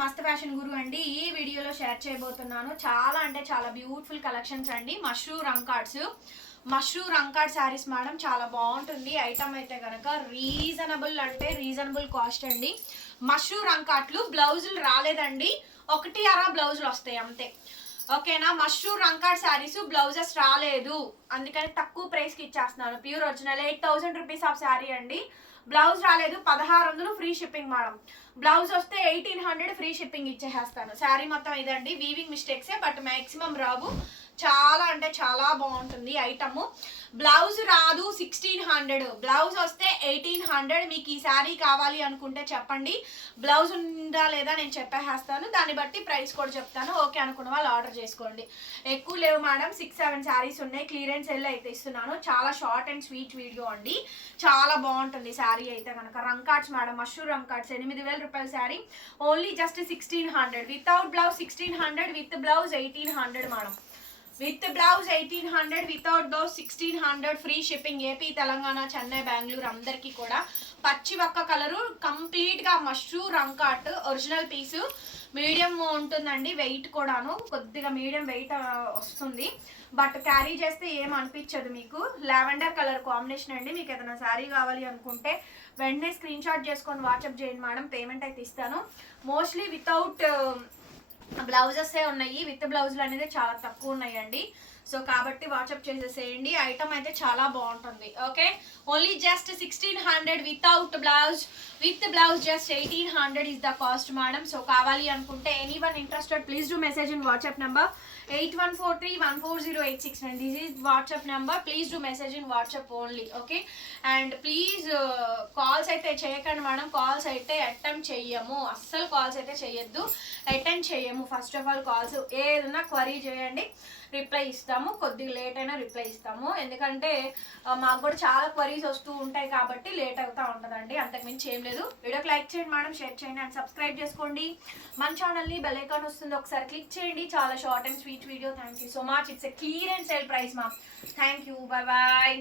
మస్త్ ఫ్యాషన్ గురు అండి. ఈ వీడియోలో షేర్ చేయబోతున్నాను. చాలా అంటే చాలా బ్యూటిఫుల్ కలెక్షన్స్ అండి. మష్రూ రంకార్డ్స్ మష్రూ రంకార్డ్ శారీస్ మేడం చాలా బాగుంటుంది. ఐటమ్ అయితే కనుక రీజనబుల్ అంటే రీజనబుల్ కాస్ట్ అండి. మష్రూ రంకాట్లు బ్లౌజులు రాలేదండి. ఒకటి అర బ్లౌజులు వస్తాయి అంతే. ఓకేనా? మష్రూ రంకాడ్ శారీస్ బ్లౌజెస్ రాలేదు. అందుకని తక్కువ ప్రైస్కి ఇచ్చేస్తున్నాను. Pure original. Eight thousand rupees of sari అండి. బ్లౌజ్ రాలేదు పదహారు వందలు ఫ్రీ షిప్పింగ్ మేడం. బ్లౌజ్ వస్తే ఎయిటీన్ హండ్రెడ్ ఫ్రీ షిప్పింగ్ ఇచ్చేసేస్తాను. శారీ మొత్తం ఇదండి వీవింగ్ మిస్టేక్సే బట్ మ్యాక్సిమం రావు. చాలా అంటే చాలా బాగుంటుంది ఐటమ్ బ్లౌజ్ రాదు సిక్స్టీన్ హండ్రెడ్ బ్లౌజ్ వస్తే ఎయిటీన్ హండ్రెడ్ మీకు ఈ శారీ కావాలి అనుకుంటే చెప్పండి. బ్లౌజ్ ఉందా లేదా నేను చెప్పేస్తాను దాన్ని బట్టి ప్రైస్ కూడా చెప్తాను. ఓకే అనుకున్న వాళ్ళు ఆర్డర్ చేసుకోండి. ఎక్కువ లేవు మేడం. సిక్స్ సెవెన్ శారీస్ ఉన్నాయి. క్లియరెన్స్ వెళ్ళి అయితే ఇస్తున్నాను. చాలా షార్ట్ అండ్ స్వీట్ వీడియో అండి. చాలా బాగుంటుంది శారీ. అయితే కనుక రంకాట్స్ మేడం మషూర్ రంకాట్స్ ఎనిమిది వేల రూపాయల sari. Only just sixteen hundred without blouse sixteen hundred with blouse eighteen hundred madam. With blouse eighteen hundred without blouse sixteen hundred free shipping AP Telangana Chennai Bengaluru అందరికీ కూడా. పచ్చి ఒక్క కలరు కంప్లీట్గా మష్రూ రంకాట్ ఒరిజినల్ పీసు మీడియం ఉంటుందండి weight కూడాను. కొద్దిగా medium weight వస్తుంది. But carry చేస్తే ఏం అనిపించదు మీకు. లావెండర్ కలర్ కాంబినేషన్ అండి. మీకు ఏదైనా శారీ కావాలి అనుకుంటే వెంటనే స్క్రీన్ షాట్ చేసుకొని వాట్సాప్ చేయండి మేడం. పేమెంట్ అయితే ఇస్తాను. మోస్ట్లీ వితౌట్ బ్లౌజెస్ ఉన్నాయి. విత్ బ్లౌజులు అనేది చాలా తక్కువ ఉన్నాయండి. సో కాబట్టి వాట్సాప్ చేసేసేయండి. ఐటమ్ అయితే చాలా బాగుంటుంది. Okay? Only just sixteen hundred without blouse with blouse just eighteen hundred is the cost madam so కావాలి అనుకుంటే any one interested please do message in WhatsApp number eight one four three one four zero eight six nine this is WhatsApp number please do message in WhatsApp only okay and please calls అయితే చేయకండి madam calls అయితే attempt చెయ్యము. అస్సలు calls అయితే చేయొద్దు attend చేయము first of all calls ఏదైనా query చేయండి. రిప్లై ఇస్తాము కొద్దిగా లేట్ అయినా రిప్లై ఇస్తాము. ఎందుకంటే మాకు కూడా చాలా క్వరీస్ వస్తూ ఉంటాయి కాబట్టి లేట్ అవుతూ ఉంటుందండి. అంతకుమించి ఏం లేదు. వీడియోకి లైక్ చేయండి మేడం షేర్ చేయండి అండ్ సబ్స్క్రైబ్ చేసుకోండి. మన ఛానల్ని బెల్ ఐకాన్ వస్తుంది ఒకసారి క్లిక్ చేయండి. చాలా short and sweet video thank you so much it's a clearance sale price మా థ్యాంక్ యూ బాయ్ బాయ్